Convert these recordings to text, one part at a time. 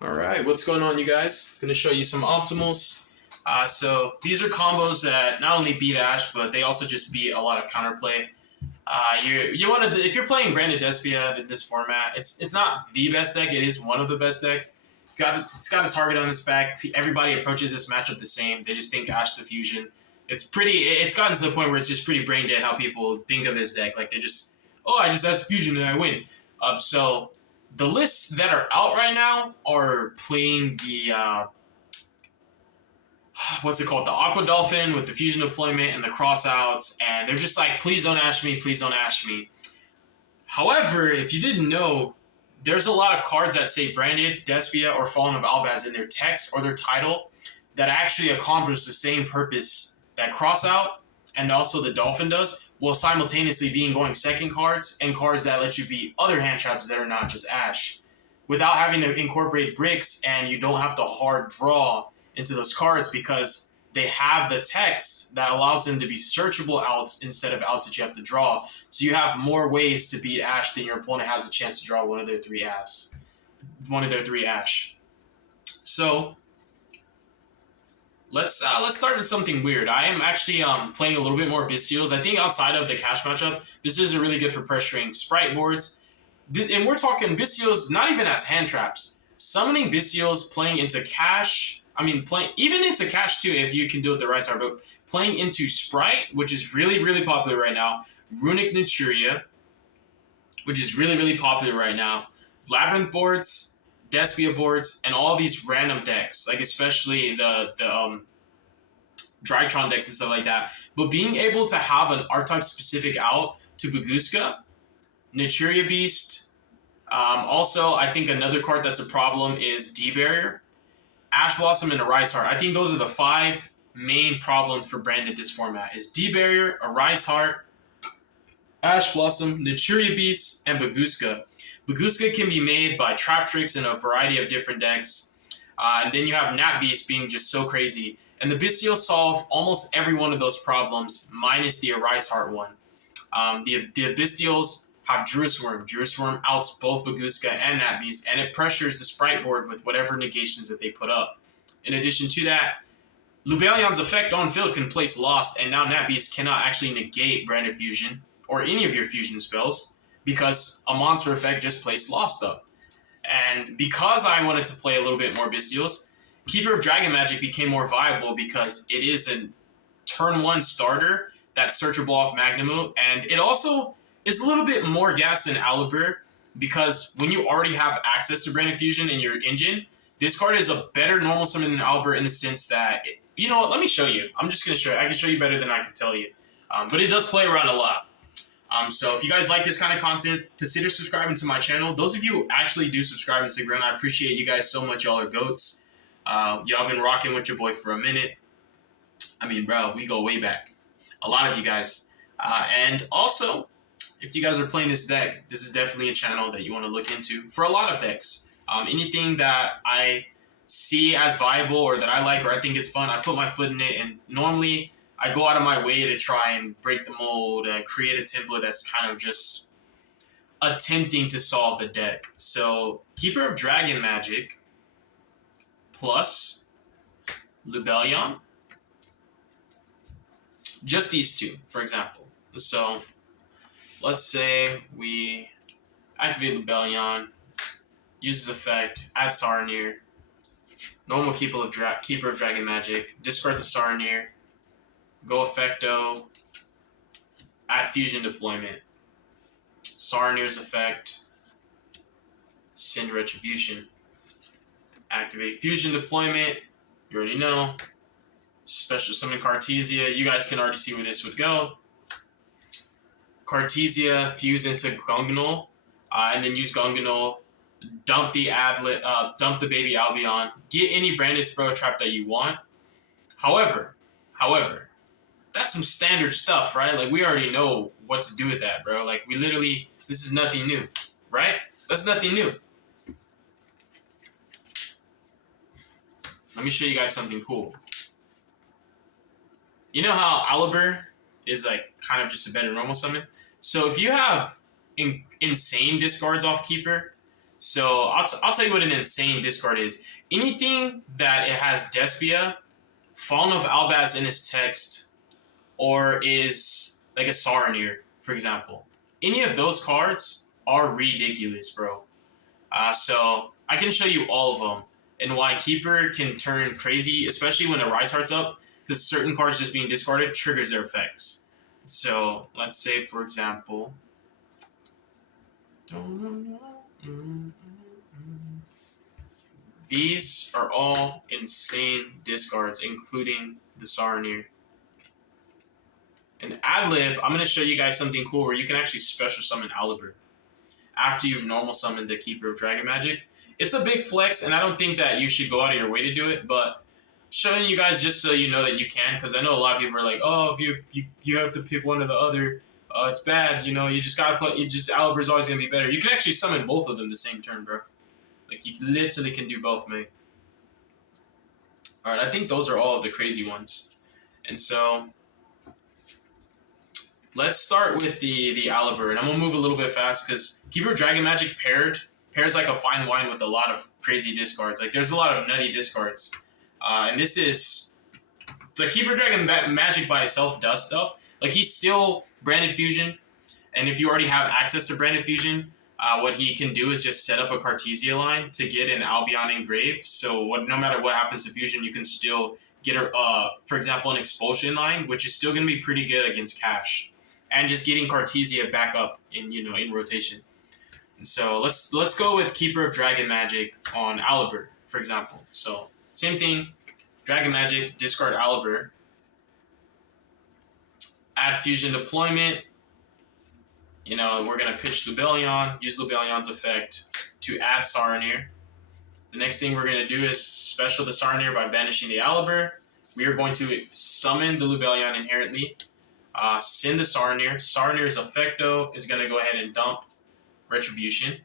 Alright, what's going on, you guys? I'm going to show you some optimals. So these are combos that not only beat Ash, but they also just beat a lot of counterplay. You want to, if you're playing branded DESPIA in this format, it's not the best deck. It is one of the best decks. It's got a target on its back. Everybody approaches this matchup the same. They just think Ash the Fusion. It's gotten to the point where it's just pretty brain dead how people think of this deck. Like they just, oh, I just Ash the Fusion and I win. So the lists that are out right now are playing the what's it called? The Aqua Dolphin with the Fusion Deployment and the Crossouts, and they're just like, please don't ash me, please don't ash me. However, if you didn't know, there's a lot of cards that say Branded, Despia, or Fallen of Albaz in their text or their title that actually accomplish the same purpose that Crossout and also the Dolphin does, while simultaneously being going second cards and cards that let you beat other hand traps that are not just Ash, without having to incorporate bricks, and you don't have to hard draw into those cards because they have the text that allows them to be searchable outs instead of outs that you have to draw. So you have more ways to beat Ash than your opponent has a chance to draw one of their three Ash. So let's start with something weird. I am actually playing a little bit more Bystials. I think outside of the Cash matchup, Bystials are really good for pressuring Sprite boards. And we're talking Bystials not even as hand traps. Summoning Bystials, playing into Cash, playing even into Cash too if you can do it the right side, but playing into Sprite, which is really, really popular right now, Runic Mercurrier, which is really, really popular right now, Labyrinth boards, Despia boards, and all these random decks, like especially the Drytron decks and stuff like that. But being able to have an archetype specific out to Baguska, Naturia Beast. Also, I think another card that's a problem is D-Barrier, Ash Blossom, and Arise Heart. I think those are the 5 main problems for Branded this format: is D-Barrier, Arise Heart, Ash Blossom, Naturia Beast, and Baguska. Baguska can be made by Trap Tricks in a variety of different decks. And then you have Nat Beast being just so crazy. And the Bystials solve almost every one of those problems, minus the Arise Heart one. The Bystials have Druisworm. Druisworm outs both Baguska and Nat Beast, and it pressures the Sprite board with whatever negations that they put up. In addition to that, Lubellion's effect on field can place Lost, and now Nat Beast cannot actually negate Branded Fusion or any of your fusion spells because a monster effect just placed Lost up. And because I wanted to play a little bit more Bystials, Keeper of Dragon Magic became more viable because it is a turn 1 starter that's searchable off Magnemute, and it also is a little bit more gas than Alibur because when you already have access to Branded Fusion in your engine, this card is a better normal summon than Alibur in the sense that, you know what, let me show you. I'm just going to show you. I can show you better than I can tell you. But it does play around a lot. So if you guys like this kind of content, consider subscribing to my channel. Those of you who actually do subscribe and stick around, I appreciate you guys so much. Y'all are goats. Y'all been rocking with your boy for a minute. Bro, we go way back. A lot of you guys. And also, if you guys are playing this deck, this is definitely a channel that you want to look into for a lot of decks. Anything that I see as viable or that I like or I think it's fun, I put my foot in it, and normally I go out of my way to try and break the mold, create a template that's kind of just attempting to solve the deck. So, Keeper of Dragon Magic plus Lubellion. Just these two, for example. So, let's say we activate Lubellion, uses effect, add Saronir, normal Keeper of Dragon Magic, discard the Saronir, go Effecto, add Fusion Deployment, Saronir's effect, send Retribution, activate Fusion Deployment, you already know, special summon Cartesia, you guys can already see where this would go. Cartesia, fuse into Gungnul, and then use Gungnul, dump the baby Albion, get any branded spell trap that you want. However, that's some standard stuff, right? Like, we already know what to do with that, bro. Like, this is nothing new, right? That's nothing new. Let me show you guys something cool. You know how Alibur is, like, kind of just a better normal summon? So if you have insane discards off Keeper, So I'll tell you what an insane discard is. Anything that it has Despia, Fallen of Albaz in its text, or is like a Saronir, for example. Any of those cards are ridiculous, bro. So I can show you all of them and why Keeper can turn crazy, especially when a Rise Heart's up, because certain cards just being discarded triggers their effects. So let's say, for example, these are all insane discards, including the Saronir. And Adlib, I'm going to show you guys something cool where you can actually special summon Alibur after you've normal summoned the Keeper of Dragon Magic. It's a big flex, and I don't think that you should go out of your way to do it, but showing you guys just so you know that you can, because I know a lot of people are like, oh, if you have to pick one or the other, it's bad, you know, you just got to put, Alibur's always going to be better. You can actually summon both of them the same turn, bro. Like, you literally can do both, mate. Alright, I think those are all of the crazy ones. And so, let's start with the Alibur, and I'm going to move a little bit fast, because Keeper of Dragon Magic pairs like a fine wine with a lot of crazy discards. Like, there's a lot of nutty discards. And this is... The Keeper of Dragon Magic by itself does stuff. Like, he's still Branded Fusion, and if you already have access to Branded Fusion, what he can do is just set up a Cartesia line to get an Albion Engraved. So no matter what happens to Fusion, you can still get, for example, an Expulsion line, which is still going to be pretty good against Cash. And just getting Cartesia back up in rotation. And so let's go with Keeper of Dragon Magic on Alibur, for example. So same thing, Dragon Magic, discard Alibur, add Fusion Deployment. We're going to pitch Lubellion, use Lubellion's effect to add Saronir. The next thing we're going to do is special the Saronir by banishing the Alibur. We are going to summon the Lubellion inherently, send the Saronir. Saronir's effecto is going to go ahead and dump Retribution.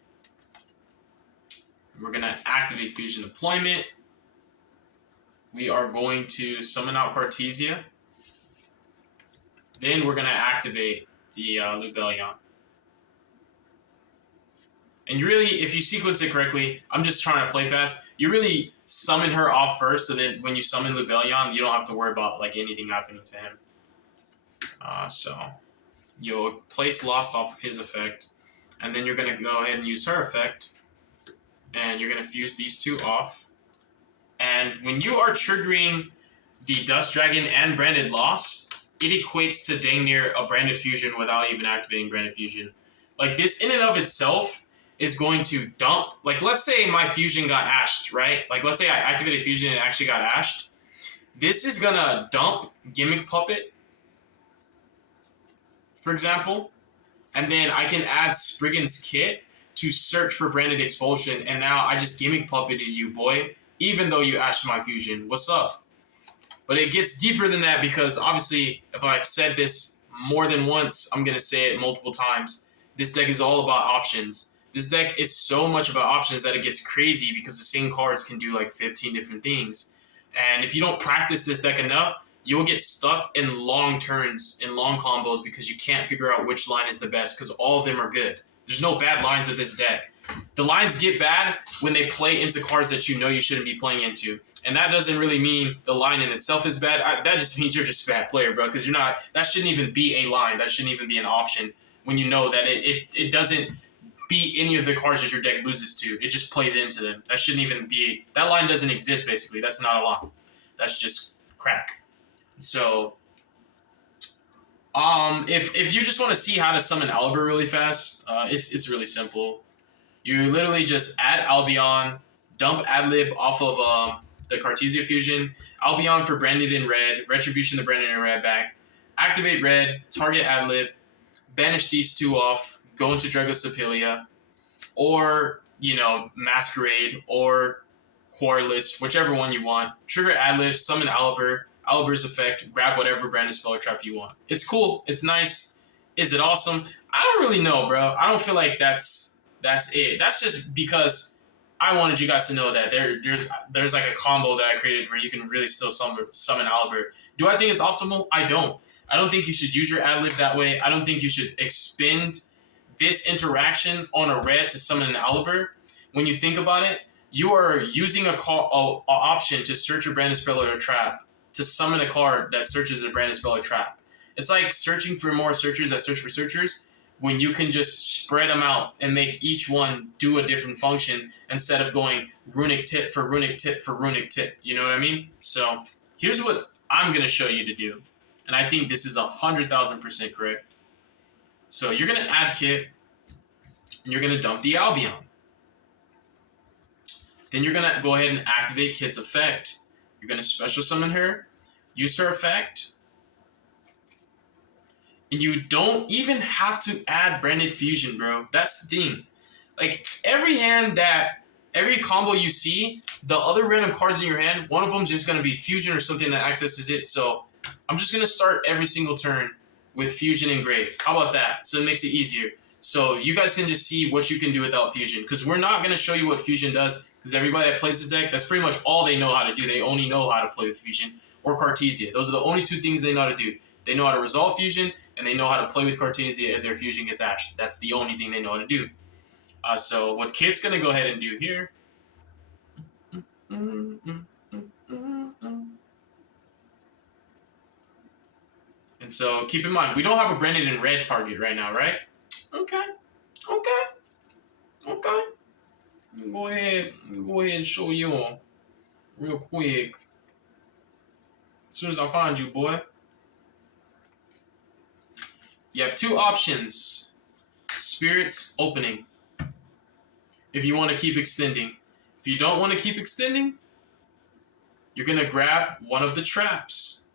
We're going to activate Fusion Deployment. We are going to summon out Cartesia. Then we're going to activate the Lubellion. And you really, if you sequence it correctly, I'm just trying to play fast, you really summon her off first, so that when you summon Lubellion, you don't have to worry about anything happening to him. So you'll place Lost off of his effect, and then you're going to go ahead and use her effect, and you're going to fuse these two off. And when you are triggering the Dust Dragon and Branded Lost, it equates to dang near a Branded Fusion without even activating Branded Fusion. Like, this in and of itself is going to dump, let's say my Fusion got ashed, right? Let's say I activated Fusion and it actually got ashed. This is going to dump Gimmick Puppet, for example, and then I can add Spriggan's Kit to search for Branded Expulsion, and now I just Gimmick Puppeted you, boy, even though you ashed my Fusion. What's up? But it gets deeper than that, because obviously, if I've said this more than once, I'm going to say it multiple times. This deck is all about options. This deck is so much about options that it gets crazy, because the same cards can do 15 different things. And if you don't practice this deck enough, you will get stuck in long turns, in long combos, because you can't figure out which line is the best, because all of them are good. There's no bad lines with this deck. The lines get bad when they play into cards that you know you shouldn't be playing into. And that doesn't really mean the line in itself is bad. That just means you're just a bad player, bro, because that shouldn't even be a line. That shouldn't even be an option when you know that it doesn't beat any of the cards that your deck loses to. It just plays into them. That shouldn't even be... That line doesn't exist, basically. That's not a line. That's just crack. So, if you just want to see how to summon Alibur really fast, it's really simple. You literally just add Albion, dump Adlib off of the Cartesia Fusion, Albion for Branded in red, Retribution the Branded in red back, activate red, target Adlib, banish these two off, go into Dragosapilia, or, Masquerade, or Quarrelist, whichever one you want. Trigger Adlib, summon Alibur's effect, grab whatever Branded Spell or Trap you want. It's cool. It's nice. Is it awesome? I don't really know, bro. I don't feel like that's it. That's just because I wanted you guys to know that there's a combo that I created where you can really still summon Alibur. Do I think it's optimal? I don't. I don't think you should use your Adlib that way. I don't think you should expend this interaction on a red to summon an Alibur, when you think about it, you are using a option to search a branded spell or trap to summon a card that searches a branded spell or trap. It's like searching for more searchers that search for searchers when you can just spread them out and make each one do a different function instead of going runic tip for runic tip for runic tip. You know what I mean? So here's what I'm going to show you to do. And I think this is 100,000% correct. So you're going to add Kit, and you're going to dump the Albion. Then you're going to go ahead and activate Kit's effect. You're going to special summon her, use her effect, and you don't even have to add Branded Fusion, bro. That's the thing. Like, every combo you see, the other random cards in your hand, one of them is just going to be Fusion or something that accesses it. So I'm just going to start every single turn with Fusion engraved. How about that? So it makes it easier. So you guys can just see what you can do without Fusion. Because we're not going to show you what Fusion does. Because everybody that plays this deck, that's pretty much all they know how to do. They only know how to play with Fusion or Cartesia. Those are the only two things they know how to do. They know how to resolve Fusion, and they know how to play with Cartesia if their Fusion gets ashed. That's the only thing they know how to do. So what Kit's going to go ahead and do here. And so keep in mind, we don't have a branded in red target right now, right? Okay. Go ahead and show you real quick. As soon as I find you, boy. You have two options. Spirits opening. If you want to keep extending. If you don't want to keep extending, you're going to grab one of the traps,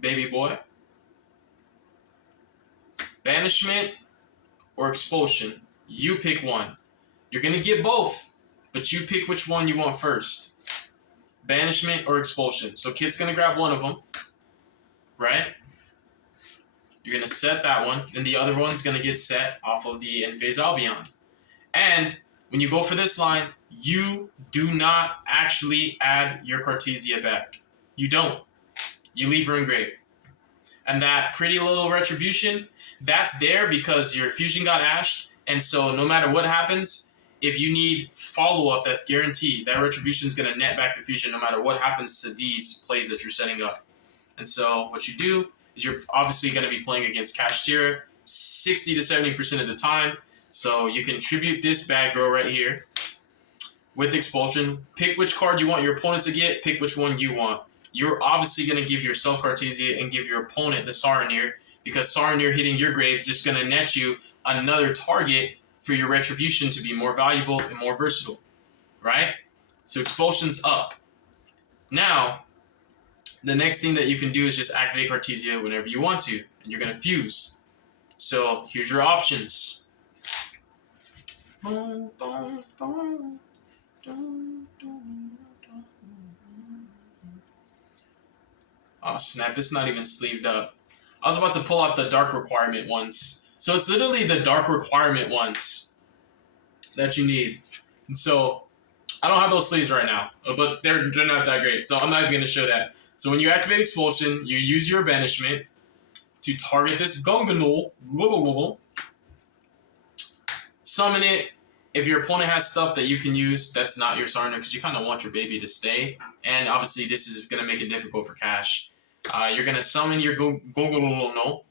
baby boy. Banishment or expulsion. You pick one. You're going to get both, but you pick which one you want first. Banishment or expulsion. So Kit's going to grab one of them, right? You're going to set that one, and the other one's going to get set off of the Enphase Albion. And when you go for this line, you do not actually add your Cartesia back. You don't. You leave her engraved. And that pretty little retribution, that's there because your Fusion got ashed, and so no matter what happens, if you need follow-up that's guaranteed, that retribution is going to net back the Fusion no matter what happens to these plays that you're setting up. And so what you do is you're obviously going to be playing against Kashtira 60 to 70% of the time. So you can tribute this bad girl right here with Expulsion. Pick which card you want your opponent to get. Pick which one you want. You're obviously going to give yourself Cartesia and give your opponent the Saronir, because Saronir hitting your grave is just going to net you another target for your retribution to be more valuable and more versatile, right? So Expulsion's up. Now, the next thing that you can do is just activate Cartesia whenever you want to, and you're going to fuse. So here's your options. Oh snap, it's not even sleeved up. I was about to pull out the dark requirement ones. So it's literally the dark requirement ones that you need. And so I don't have those sleeves right now, but they're not that great. So I'm not even going to show that. So when you activate Expulsion, you use your Banishment to target this Gunganol. Summon it. If your opponent has stuff that you can use, that's not your Saronir, because you kind of want your baby to stay. And obviously this is going to make it difficult for Cash. You're going to summon your Gunganol,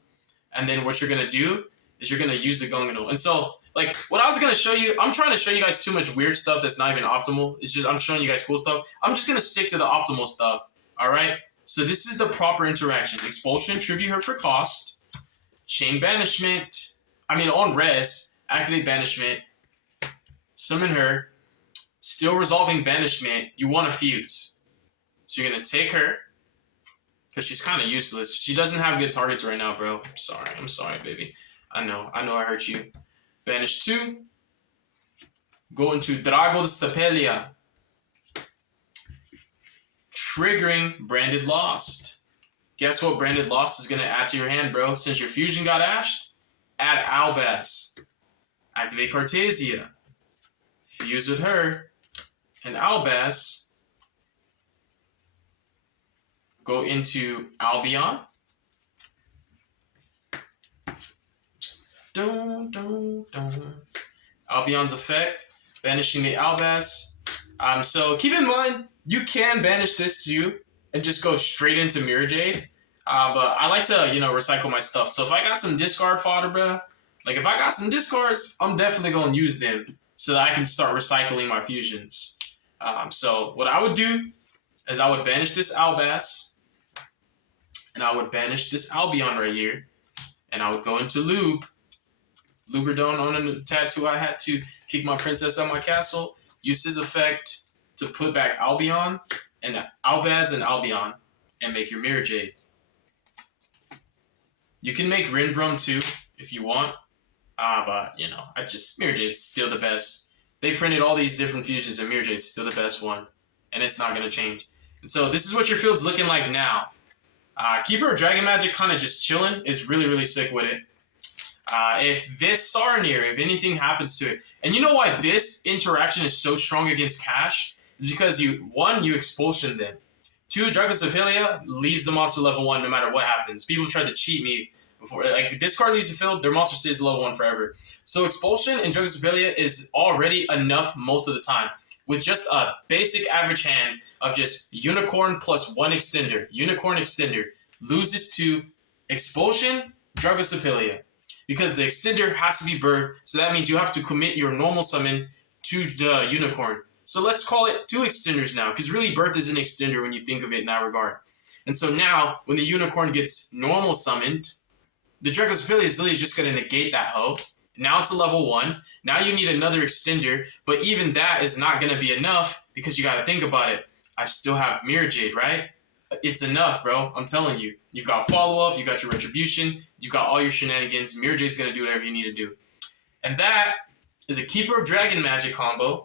and then what you're going to do is you're going to use the Gunganol. And so, like, what I was going to show you, I'm trying to show you guys too much weird stuff that's not even optimal. It's just, I'm showing you guys cool stuff. I'm just going to stick to the optimal stuff, all right? So this is the proper interaction. Expulsion, tribute her for cost. Chain Banishment. On res, activate Banishment. Summon her. Still resolving Banishment. You want to fuse. So you're going to take her, because she's kind of useless. She doesn't have good targets right now, bro. I'm sorry, baby. I know I hurt you. Banish 2. Go into Drago de Stapelia. Triggering Branded Lost. Guess what Branded Lost is going to add to your hand, bro? Since your Fusion got ashed, add Albaz. Activate Cartesia. Fuse with her. And Albaz. Go into Albion. Albion's effect. banishing the Albaz. So keep in mind, you can banish this too and just go straight into Mirror Jade. But I like to, recycle my stuff. So if I got some discard fodder, bruh, like if I got some discards, I'm definitely going to use them so that I can start recycling my fusions. So what I would do is I would banish this Albaz, and I would banish this Albion right here, and I would go into Lubellion on a tattoo. I had to kick my princess out of my castle, use his effect to put back Albion, and Albaz and Albion, and make your Mirror Jade. You can make Rinbrum too, if you want. But, Mirror Jade's still the best. They printed all these different fusions, and Mirror Jade's still the best one. And it's not going to change. And so this is what your field's looking like now. Keeper of Dragon Magic kind of just chilling is really, really sick with it. If this Saronir, if anything happens to it, and you know why this interaction is so strong against Cash? Is because you expulsion them. 2, Dragonmaid leaves the monster level 1 no matter what happens. People tried to cheat me before. Like, if this card leaves the field, their monster stays level 1 forever. So expulsion in Dragonmaid is already enough most of the time. With just a basic average hand of just Unicorn plus 1 extender. Unicorn extender loses to expulsion, Dragonmaid. Because the extender has to be birthed, so that means you have to commit your normal summon to the Unicorn. So let's call it 2 extenders now, because really birth is an extender when you think of it in that regard. And so now, when the Unicorn gets normal summoned, the Dragonmaid is literally just going to negate that hoe. Now it's a level 1. Now you need another extender, but even that is not going to be enough, because you got to think about it. I still have Mirror Jade, right? It's enough, bro. I'm telling you. You've got follow-up, you've got your retribution, you've got all your shenanigans. Mirror Jade's going to do whatever you need to do. And that is a Keeper of Dragon Magic combo.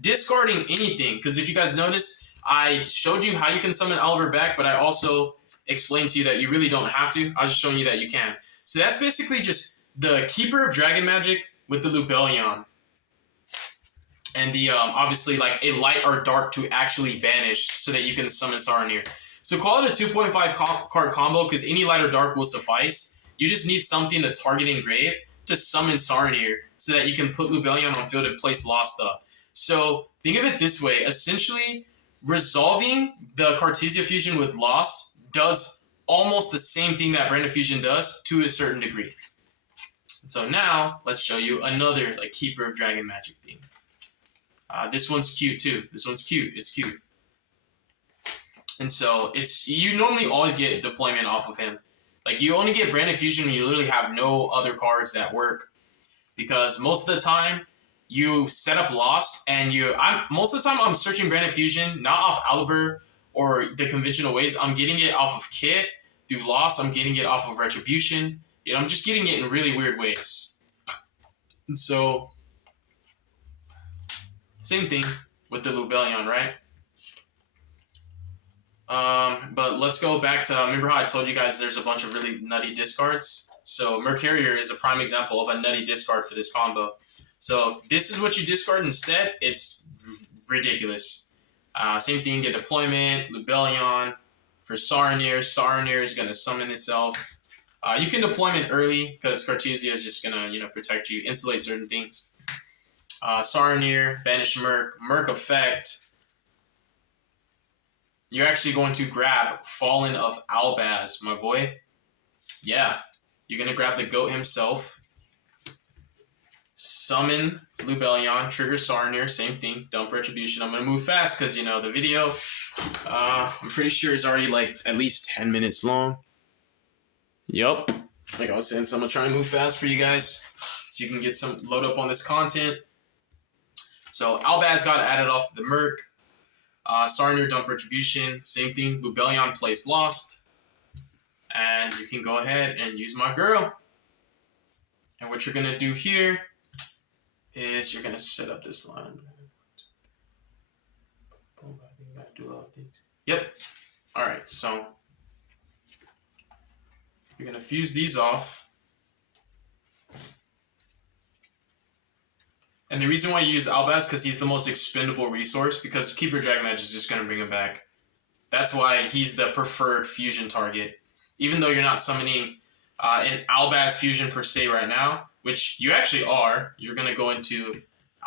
Discarding anything, because if you guys notice, I showed you how you can summon Oliver back, but I also explained to you that you really don't have to. I was just showing you that you can. So that's basically just the Keeper of Dragon Magic with the Lubellion. And the, obviously, like a light or dark to actually banish so that you can summon Saronir. So call it a 2.5 card combo, because any light or dark will suffice. You just need something to target engrave to summon Saronir so that you can put Lubellion on field and place Lost up. So think of it this way. Essentially, resolving the Cartesia fusion with Lost does almost the same thing that Branded Fusion does to a certain degree. So now, let's show you another like Keeper of Dragon Magic theme. This one's cute too. This one's cute. It's cute. And so you normally always get deployment off of him. Like you only get Branded Fusion when you literally have no other cards that work. Because most of the time, you set up Lost, and most of the time I'm searching Branded Fusion, not off Aliber or the conventional ways. I'm getting it off of Kit, through Lost, I'm getting it off of Retribution. I'm just getting it in really weird ways. And so, same thing with the Lubellion, right? But let's go back to, remember how I told you guys there's a bunch of really nutty discards? So Mercurrier is a prime example of a nutty discard for this combo. So if this is what you discard instead, it's ridiculous. Same thing, get deployment, Lubellion. For Saronir, Saronir is going to summon itself. You can deployment early, because Cartesia is just going to, protect you, insulate certain things. Saronir, banish Merc effect. You're actually going to grab Fallen of Albaz, my boy. Yeah, you're going to grab the goat himself. Summon Lubellion, trigger Saronir, same thing, dump Retribution. I'm going to move fast because, the video, I'm pretty sure is already like at least 10 minutes long. Yup. Like I was saying, so I'm going to try and move fast for you guys so you can get some load up on this content. So Albaz got added off the Merc. Saronir, dump Retribution, same thing, Lubellion plays Lost. And you can go ahead and use my girl. And what you're going to do here is you're going to set up this line. Do a lot of things. Yep. All right, so you're going to fuse these off. And the reason why you use Albaz is because he's the most expendable resource, because Keeper Dragon Magic is just going to bring him back. That's why he's the preferred fusion target. Even though you're not summoning an Albaz fusion per se right now, which you actually are. You're going to go into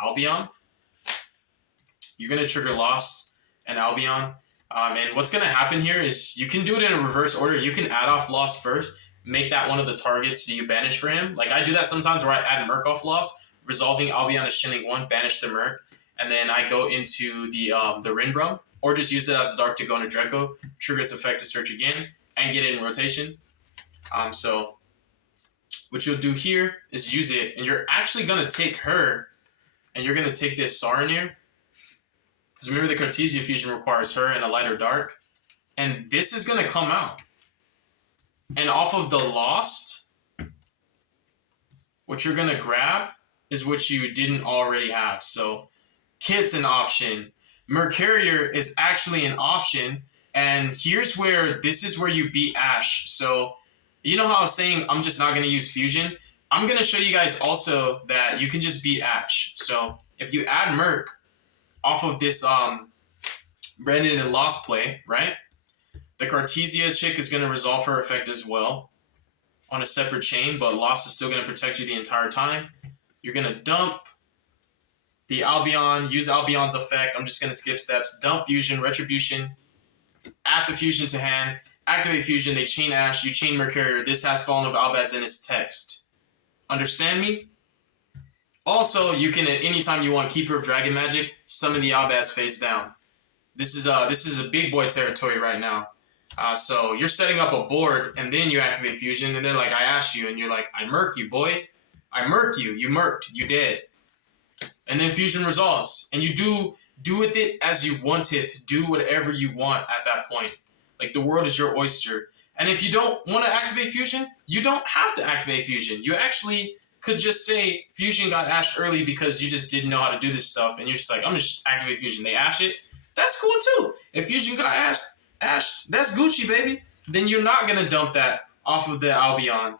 Albion. You're going to trigger Lost and Albion. And what's going to happen here is you can do it in a reverse order. You can add off Lost first, make that one of the targets that you banish for him. Like I do that sometimes where I add Merc off Lost, resolving Albion as Shinning 1, banish the Merc, and then I go into the Rinbrum, or just use it as a Dark to go into Draco, trigger its effect to search again, and get it in rotation. So what you'll do here is use it, and you're actually going to take her, and you're going to take this Saronir. Because remember, the Cartesia fusion requires her and a light or dark. And this is going to come out. And off of the Lost, what you're going to grab is what you didn't already have. So Kit's an option. Mercurrier is actually an option. And here's where, this is where you beat Ash. So you know how I was saying I'm just not going to use fusion? I'm going to show you guys also that you can just beat Ash. So if you add Merc off of this Branded and Lost play, right? The Cartesia chick is going to resolve her effect as well on a separate chain, but Lost is still going to protect you the entire time. You're going to dump the Albion, use Albion's effect. I'm just going to skip steps. Dump Fusion, Retribution, add the Fusion to hand, activate Fusion, they chain Ash, you chain Mercurrier. This has Fallen of Albaz in its text. Understand me? Also, you can, at any time you want, Keeper of Dragon Magic, summon the Albaz face down. This is a big boy territory right now. So you're setting up a board, and then you activate Fusion, and they're like, I asked you, and you're like, I murk you, boy. I murk you. You murked. You dead. And then Fusion resolves, and you do with it as you wanteth. Do whatever you want at that point. Like, the world is your oyster. And if you don't want to activate Fusion, you don't have to activate Fusion. You actually could just say Fusion got ashed early because you just didn't know how to do this stuff, and you're just like, I'm just activate Fusion. They ash it. That's cool too. If Fusion got ashed, that's Gucci, baby. Then you're not gonna dump that off of the Albion.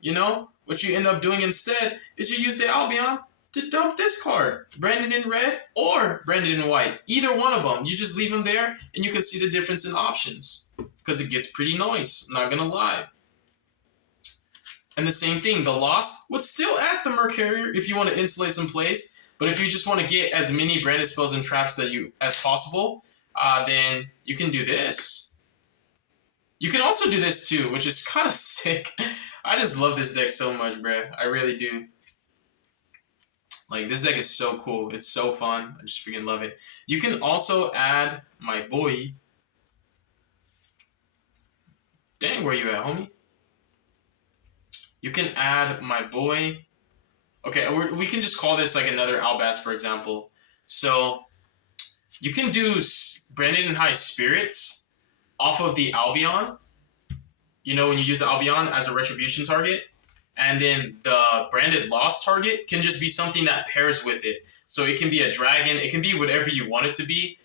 You know? What you end up doing instead is you use the Albion to dump this card. Branded in red or branded in white. Either one of them. You just leave them there, and you can see the difference in options. Because it gets pretty nice. Not gonna lie. And the same thing, the Lost would still add the Mercurrier if you want to insulate some plays. But if you just want to get as many branded spells and traps as possible, then you can do this. You can also do this too, which is kind of sick. I just love this deck so much, bruh. I really do. Like, this deck is so cool. It's so fun. I just freaking love it. You can also add my boy. Dang, where you at, homie? You can add my boy. Okay, we can just call this like another Albaz, for example. So you can do Branded in High Spirits off of the Albion. You know, when you use the Albion as a retribution target. And then the Branded Lost target can just be something that pairs with it. So it can be a dragon. It can be whatever you want it to be.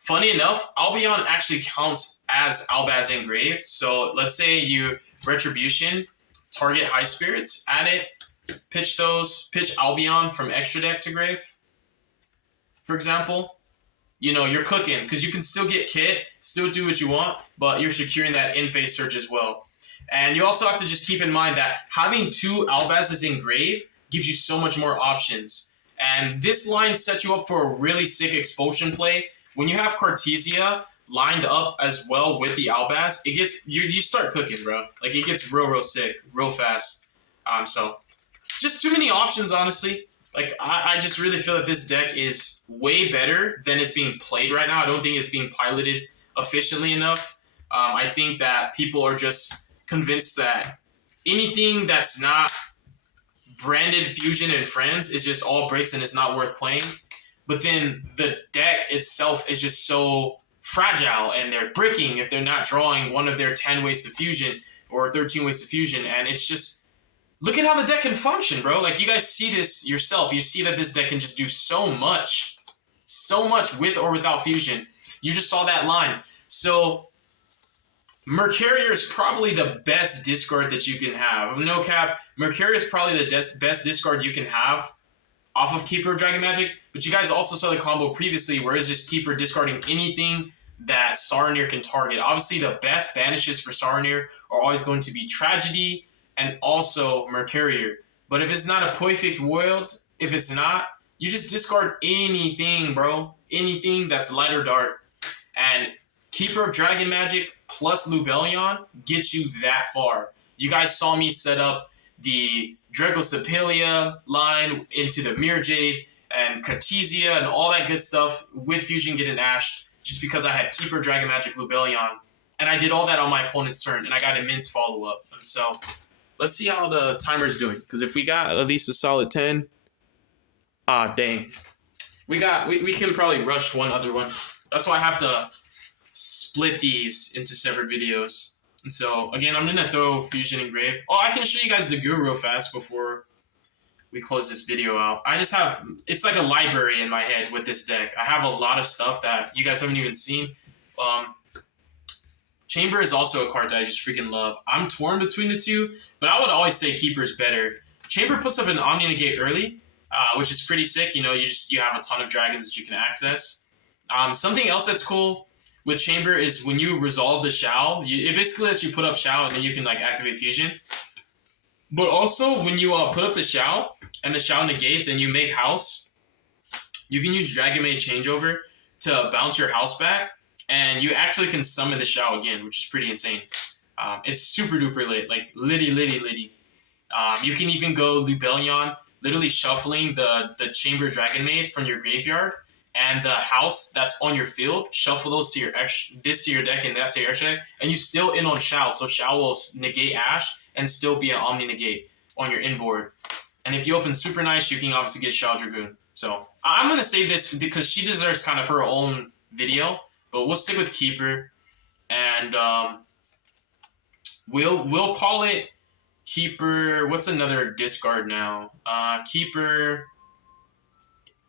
Funny enough, Albion actually counts as Albaz Engraved. So let's say you Retribution, target High Spirits, add it, pitch Albion from extra deck to grave, for example. You know, you're cooking, because you can still get Kit, still do what you want, but you're securing that in-phase search as well. And you also have to just keep in mind that having two Albazes in grave gives you so much more options. And this line sets you up for a really sick expulsion play. When you have Cartesia lined up as well with the Albaz, it gets you start cooking, bro. Like, it gets real sick, real fast. So just too many options, honestly. Like, I just really feel that this deck is way better than it's being played right now. I don't think it's being piloted efficiently enough. I think that people are just convinced that anything that's not branded Fusion and Friends is just all bricks and it's not worth playing. But then the deck itself is just so fragile, and they're bricking if they're not drawing one of their 10 ways to fusion or 13 ways to fusion. And it's just, look at how the deck can function, bro. Like, you guys see this yourself. You see that this deck can just do so much with or without fusion. You just saw that line. So Mercurrier is probably the best discard that you can have. No cap, Mercurrier is probably the best discard you can have off of Keeper of Dragon Magic. But you guys also saw the combo previously where it's just Keeper discarding anything that Saronir can target. Obviously, the best banishes for Saronir are always going to be Tragedy and also Mercurrier. But if it's not a perfect world, if it's not, You just discard anything, bro. Anything that's light or dark. And Keeper of Dragon Magic plus Lubellion gets you that far. You guys saw me set up the Dragosepilia line into the Mirror Jade and Cartesia and all that good stuff with Fusion getting ashed just because I had Keeper Dragon Magic Lubellion. And I did all that on my opponent's turn, and I got immense follow-up. So let's see how the timer's doing. Because if we got at least a solid 10, dang. We can probably rush one other one. That's why I have to split these into separate videos. And so, again, I'm going to throw Fusion Engrave. Oh, I can show you guys the Guru real fast before we close this video out. I just have, it's like a library in my head with this deck. I have a lot of stuff that you guys haven't even seen. Chamber is also a card that I just freaking love. I'm torn between the two, but I would always say Keeper is better. Chamber puts up an Omni Negate early, which is pretty sick. You know, you have a ton of dragons that you can access. Something else that's cool with Chamber is when you resolve the Shao, it basically lets you put up Shao and then you can like activate Fusion. But also when you put up the Shao and the Shao negates and you make House, you can use Dragonmaid Changeover to bounce your house back, and you actually can summon the Shao again, which is pretty insane. It's super duper lit, like litty. You can even go Lubellion, literally shuffling the Chamber Dragonmaid from your graveyard, and the house that's on your field, shuffle those to your deck and that to your deck, and you still in on Shao, so Shao will negate Ash and still be an Omni Negate on your inboard. And if you open Super Nice, you can obviously get Shao Dragoon. So I'm gonna save this because she deserves kind of her own video, but we'll stick with Keeper, and we'll call it Keeper. What's another discard now? Keeper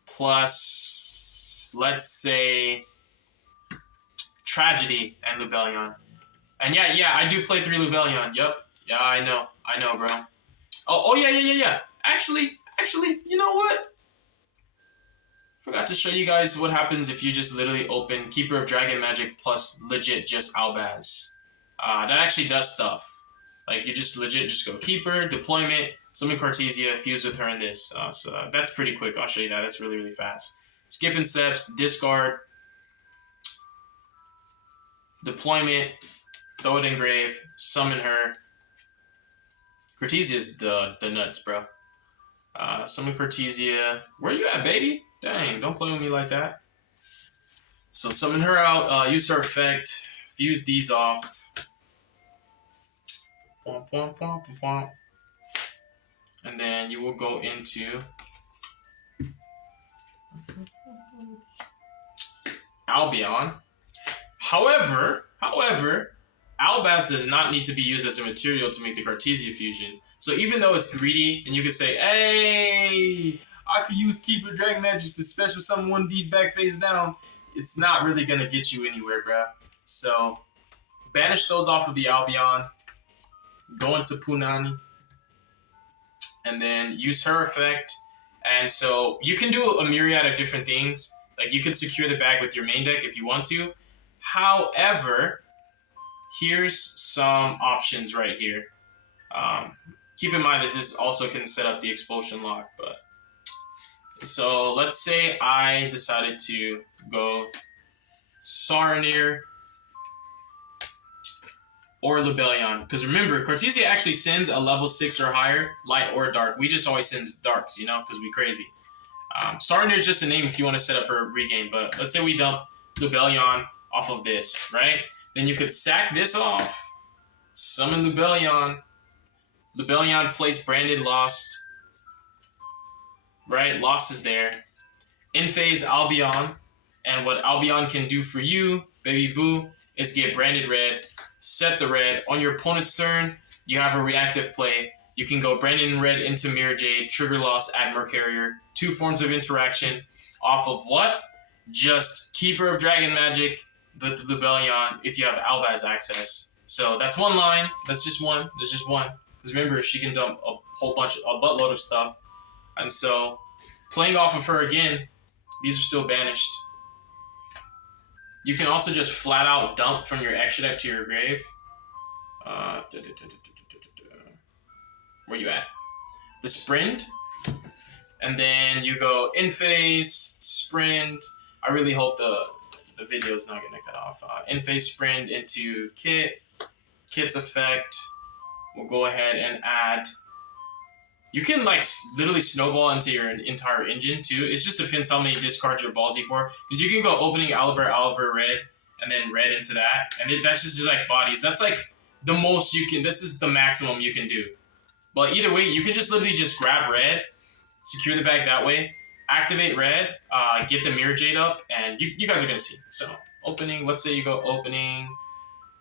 plus, let's say, Tragedy and Lubellion. And yeah, I do play 3 Lubellion. Yep. Yeah, I know, bro. Oh yeah. Actually, you know what? Forgot to show you guys what happens if you just literally open Keeper of Dragon Magic plus legit just Albaz. That actually does stuff. Like, you just legit just go Keeper, deployment, summon Cartesia, fuse with her in this. So that's pretty quick. I'll show you that. That's really fast. Skipping steps, discard, deployment, throw it in grave, summon her. Cartesia is the nuts, bro. Summon Cartesia. Where you at, baby? Dang, don't play with me like that. So summon her out, use her effect, fuse these off. And then you will go into Albion. However, Albaz does not need to be used as a material to make the Cartesia fusion. So even though it's greedy, and you can say, hey, I could use Keeper Dragon Magic to special summon one of these back face down, it's not really going to get you anywhere, bruh. So banish those off of the Albion, go into Punani, and then use her effect. And so you can do a myriad of different things. Like, you can secure the bag with your main deck if you want to. However, here's some options right here. Keep in mind that this also can set up the expulsion lock. But so let's say I decided to go Saronir or Lubellion. Because remember, Cartesia actually sends a level 6 or higher, light or dark. We just always send darks, you know, because we crazy. Saronir is just a name if you want to set up for a regain. But let's say we dump Lubellion off of this, right? Then you could sack this off, summon Lubellion. Lubellion plays Branded Lost, right? Lost is there. In phase Albion, and what Albion can do for you, baby boo, is get Branded Red, set the red. On your opponent's turn, you have a reactive play. You can go Branded Red into Mirror Jade, trigger loss, add Mercurrier. 2 forms of interaction off of what? Just Keeper of Dragon Magic with the Lubellion if you have Albaz access. So that's one line. That's just one. There's just one. Because remember, she can dump a buttload of stuff. And so, playing off of her again, these are still banished. You can also just flat out dump from your extra deck to your grave. Where you at? The Sprint. And then you go in phase, sprint. I really hope the video is not gonna cut off. In phase sprint into kit. Kit's effect. We'll go ahead and add. You can like literally snowball into your entire engine too. It just depends how many discards you're ballsy for. Because you can go opening Albert, red, and then red into that. And that's just like bodies. That's like the most you can. This is the maximum you can do. But either way, you can just literally just grab red, secure the bag that way, activate red, get the Mirror Jade up, and you guys are going to see. So opening, let's say you go opening,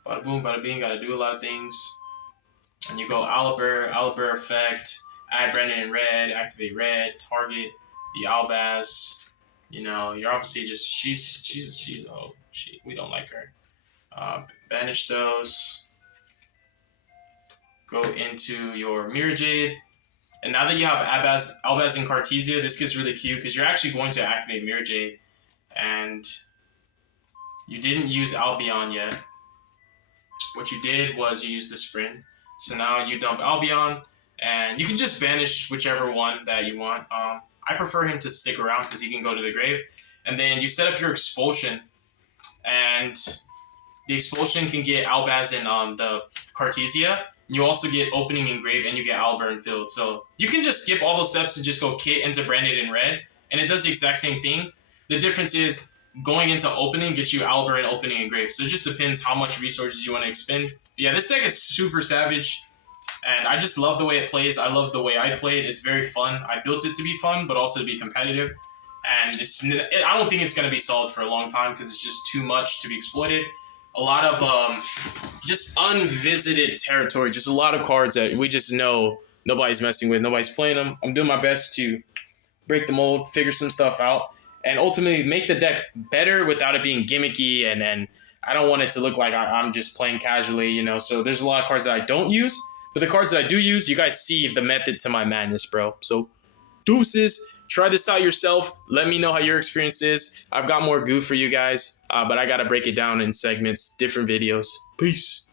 bada boom, bada bing, got to do a lot of things. And you go Albert effect, add Brandon in red, activate red, target the Albaz. You know, you're obviously just, we don't like her. Banish those. Go into your Mirror Jade. And now that you have Albaz and Cartesia, this gets really cute because you're actually going to activate Mirror Jade. And you didn't use Albion yet. What you did was you used the Sprint. So now you dump Albion, and you can just banish whichever one that you want. I prefer him to stick around because he can go to the grave. And then you set up your Expulsion, and the Expulsion can get Albaz and the Cartesia. You also get opening in grave, and you get Albert in field. So you can just skip all those steps and just go kit into branded in red, and it does the exact same thing. The difference is going into opening gets you Albert and opening in grave. So it just depends how much resources you want to expend. But yeah, this deck is super savage, and I just love the way it plays. I love the way I play it. It's very fun. I built it to be fun, but also to be competitive. And I don't think it's going to be solid for a long time because it's just too much to be exploited. A lot of just unvisited territory, just a lot of cards that we just know nobody's messing with, nobody's playing them. I'm doing my best to break the mold, figure some stuff out, and ultimately make the deck better without it being gimmicky. And I don't want it to look like I'm just playing casually, you know. So there's a lot of cards that I don't use, but the cards that I do use, you guys see the method to my madness, bro. So deuces. Try this out yourself. Let me know how your experience is. I've got more goo for you guys, but I got to break it down in segments, different videos. Peace.